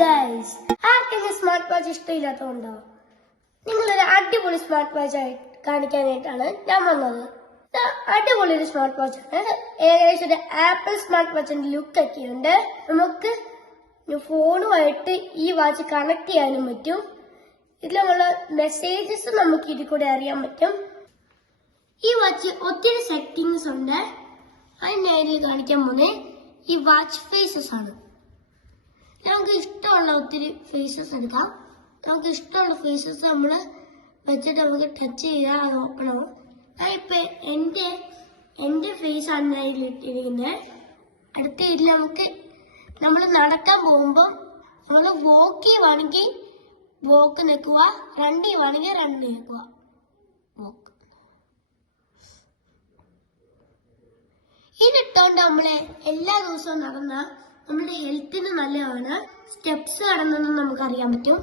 Guys, ആർക്കെങ്കിലും smart watch ഇഷ്ടമില്ലാത്തതുണ്ടോ? നിങ്ങളൊരു അടിപൊളി സ്മാർട്ട് വാച്ച് ആയി കാണിക്കാനായിട്ടാണ് ഞാൻ വന്നത്. അടിപൊളി ഒരു സ്മാർട്ട് വാച്ച് ആണ്. ഏകദേശം ഒരു ആപ്പിൾ സ്മാർട്ട് വാച്ചിന്റെ ലുക്ക് ഒക്കെ ഉണ്ട്. നമുക്ക് ഫോണുമായിട്ട് ഈ വാച്ച് കണക്ട് ചെയ്യാനും പറ്റും. ഇതിലുള്ള മെസ്സേജസ് നമുക്ക് ഇതിൽ കൂടെ അറിയാൻ പറ്റും. ഈ വാച്ച് ഒത്തിരി സെറ്റിംഗ്സ് ഉണ്ട്. അതിന് ഇതിൽ കാണിക്കാൻ പോകുന്നത് ഈ വാച്ച് ഫേസസ് ആണ്. നമുക്ക് ഇഷ്ടമുള്ള ഒത്തിരി ഫേസസ് എടുക്കാം. നമുക്ക് ഇഷ്ടമുള്ള ഫേസസ് നമ്മൾ വെച്ചിട്ട് നമുക്ക് ടച്ച് ചെയ്യാൻ അത് ഓപ്പൺ ആവും. ഇപ്പൊ എന്റെ ഫേസ് ആണ് ഇതിലിട്ടിരിക്കുന്നത്. അടുത്ത ഇതിൽ നമ്മൾ നടക്കാൻ പോകുമ്പോൾ നമ്മൾ വോക്ക് ചെയ്യുവാണെങ്കിൽ വോക്ക് നിൽക്കുക, റൺ ചെയ്യുവാണെങ്കിൽ റൺ നിൽക്കുക. വോക്ക് ഇതിട്ടോണ്ട് നമ്മളെ എല്ലാ ദിവസവും നടന്ന നമ്മുടെ ഹെൽത്തിന് നല്ലതാണ്. സ്റ്റെപ്സ് കടന്നെന്നും നമുക്ക് അറിയാൻ പറ്റും.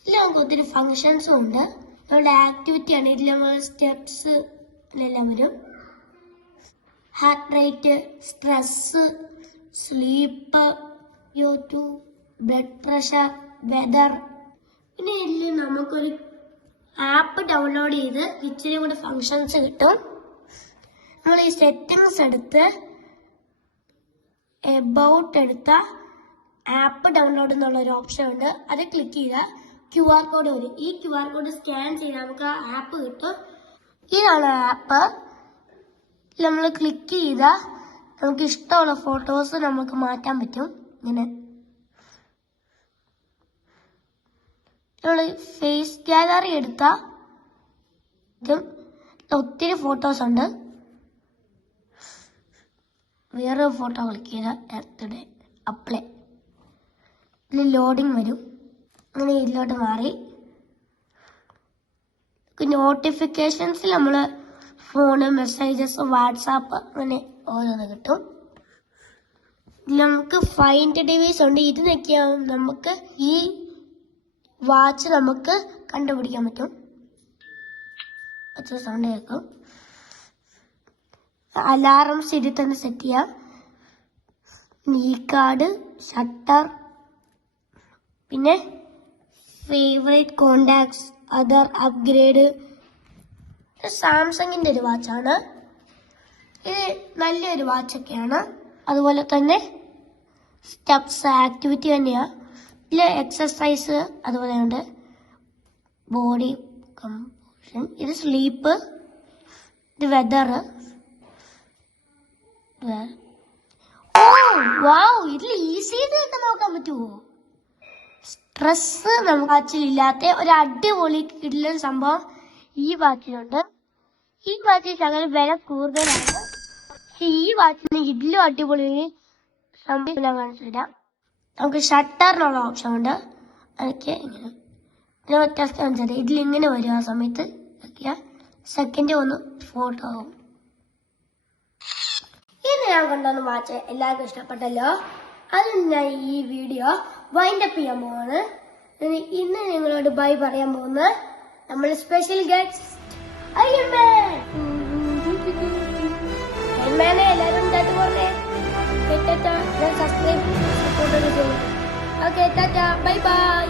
ഇതിൽ നമുക്ക് ഒത്തിരി ഫങ്ഷൻസും ഉണ്ട്. നമ്മുടെ ആക്ടിവിറ്റിയാണ്. ഇതിൽ നമ്മൾ സ്റ്റെപ്സ് എല്ലാം വരും. Heart rate, stress, sleep, blood pressure, weather. പിന്നെ ഇതിൽ നമുക്കൊരു ആപ്പ് ഡൗൺലോഡ് ചെയ്ത് ഇച്ചിരി കൂടെ ഫങ്ഷൻസ് കിട്ടും. നമ്മൾ ഈ സെറ്റിംഗ്സ് എടുത്ത് എബൌട്ട് എടുത്ത ആപ്പ് ഡൗൺലോഡ് എന്നുള്ള ഒരു ഓപ്ഷൻ ഉണ്ട്. അത് ക്ലിക്ക് ചെയ്താൽ QR കോഡ് വരും. ഈ QR കോഡ് സ്കാൻ ചെയ്താൽ നമുക്ക് ആ ആപ്പ് കിട്ടും. ഇതാണ് ആപ്പ്. നമ്മൾ ക്ലിക്ക് ചെയ്താൽ നമുക്ക് ഇഷ്ടമുള്ള ഫോട്ടോസ് നമുക്ക് മാറ്റാൻ പറ്റും. ഇങ്ങനെ നമ്മൾ ഫേസ് ഗാലറി എടുത്താൽ ഒത്തിരി ഫോട്ടോസ് ഉണ്ട്. വേറെ ഫോട്ടോ ക്ലിക്ക് ചെയ്താൽ എർത്തഡേ അപ്ലൈ. ഇതിൽ ലോഡിങ് വരും. അങ്ങനെ ഇതിലോട്ട് മാറി നോട്ടിഫിക്കേഷൻസിൽ നമ്മൾ ഫോണ്, മെസ്സേജസ്, വാട്സാപ്പ് അങ്ങനെ ഓരോന്ന് കിട്ടും. ഇതിൽ നമുക്ക് ഫൈൻഡ് ഡിവൈസ് ഉണ്ട്. ഇത് നോക്കിയാൽ നമുക്ക് ഈ വാച്ച് നമുക്ക് കണ്ടുപിടിക്കാൻ പറ്റും. സൗണ്ട് കേൾക്കും. അലാറംസ് ഇതിൽ തന്നെ സെറ്റ് ചെയ്യാം. ഈ കാർഡ്, ഷട്ടർ, പിന്നെ ഫേവറേറ്റ് കോണ്ടാക്ട്സ്, അതർ അപ്ഗ്രേഡ്. സാംസങ്ങിന്റെ ഒരു വാച്ചാണ് ഇത്. നല്ലൊരു വാച്ചൊക്കെയാണ്. അതുപോലെ തന്നെ സ്റ്റെപ്സ്, ആക്ടിവിറ്റി തന്നെയാണ്. ഇതിൽ എക്സസൈസ് അതുപോലെ ഉണ്ട്. ബോഡി കമ്പോഷൻ, ഇത് സ്ലീപ്പ്, ഇത് വെതർ. ഇതിൽ ഈസി ആയിട്ട് നോക്കാൻ പറ്റുമോ? സ്ട്രെസ് നമുക്ക് വാച്ചിലില്ലാത്ത ഒരു അടിപൊളി കിടിലൻ സംഭവം ഈ വാച്ചിലുണ്ട്. ഈ വാച്ചിൽ ശകലം വില കൂടുതലാണ്. പക്ഷെ ഈ വാച്ചിന് ഇതിലും അടിപൊളി സംഭവം ഞാൻ കാണിച്ചു തരാം. നമുക്ക് ഷട്ടറിനുള്ള ഓപ്ഷൻ ഉണ്ട്. അതൊക്കെ ഇങ്ങനെ വ്യത്യാസം കാണിച്ചത് ഇതിലിങ്ങനെ വരും. ആ സമയത്ത് സെക്കൻഡ് ഒന്ന് ഫോട്ടോ ആവും. ഇന്ന് ഞാൻ കൊണ്ടുവന്ന വാച്ച് എല്ലാവർക്കും ഇഷ്ടപ്പെട്ടല്ലോ. അതിന് ഞാൻ ഈ വീഡിയോ വൈൻഡപ്പ് ചെയ്യാൻ പോവാണ്. ഇന്ന് നിങ്ങളോട് ബൈ പറയാൻ പോകുന്നത് നമ്മൾ സ്പെഷ്യൽ ഗസ്റ്റ് അയ്യമ്മേനെ എല്ലാവരും ഉണ്ടാക്കി പോകണേ. സബ്സ്ക്രൈബ് സപ്പോർട്ട് ചെയ്യണം. Okay, Tata, bye bye.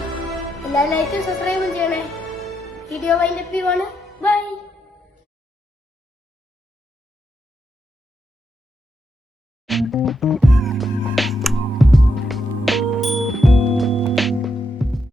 എല്ലാവരും ലൈക്കും സബ്സ്ക്രൈബും ചെയ്യണേ. വീഡിയോ വൈൻഡപ്പ് ചെയ്യുവാണ്. ബൈ.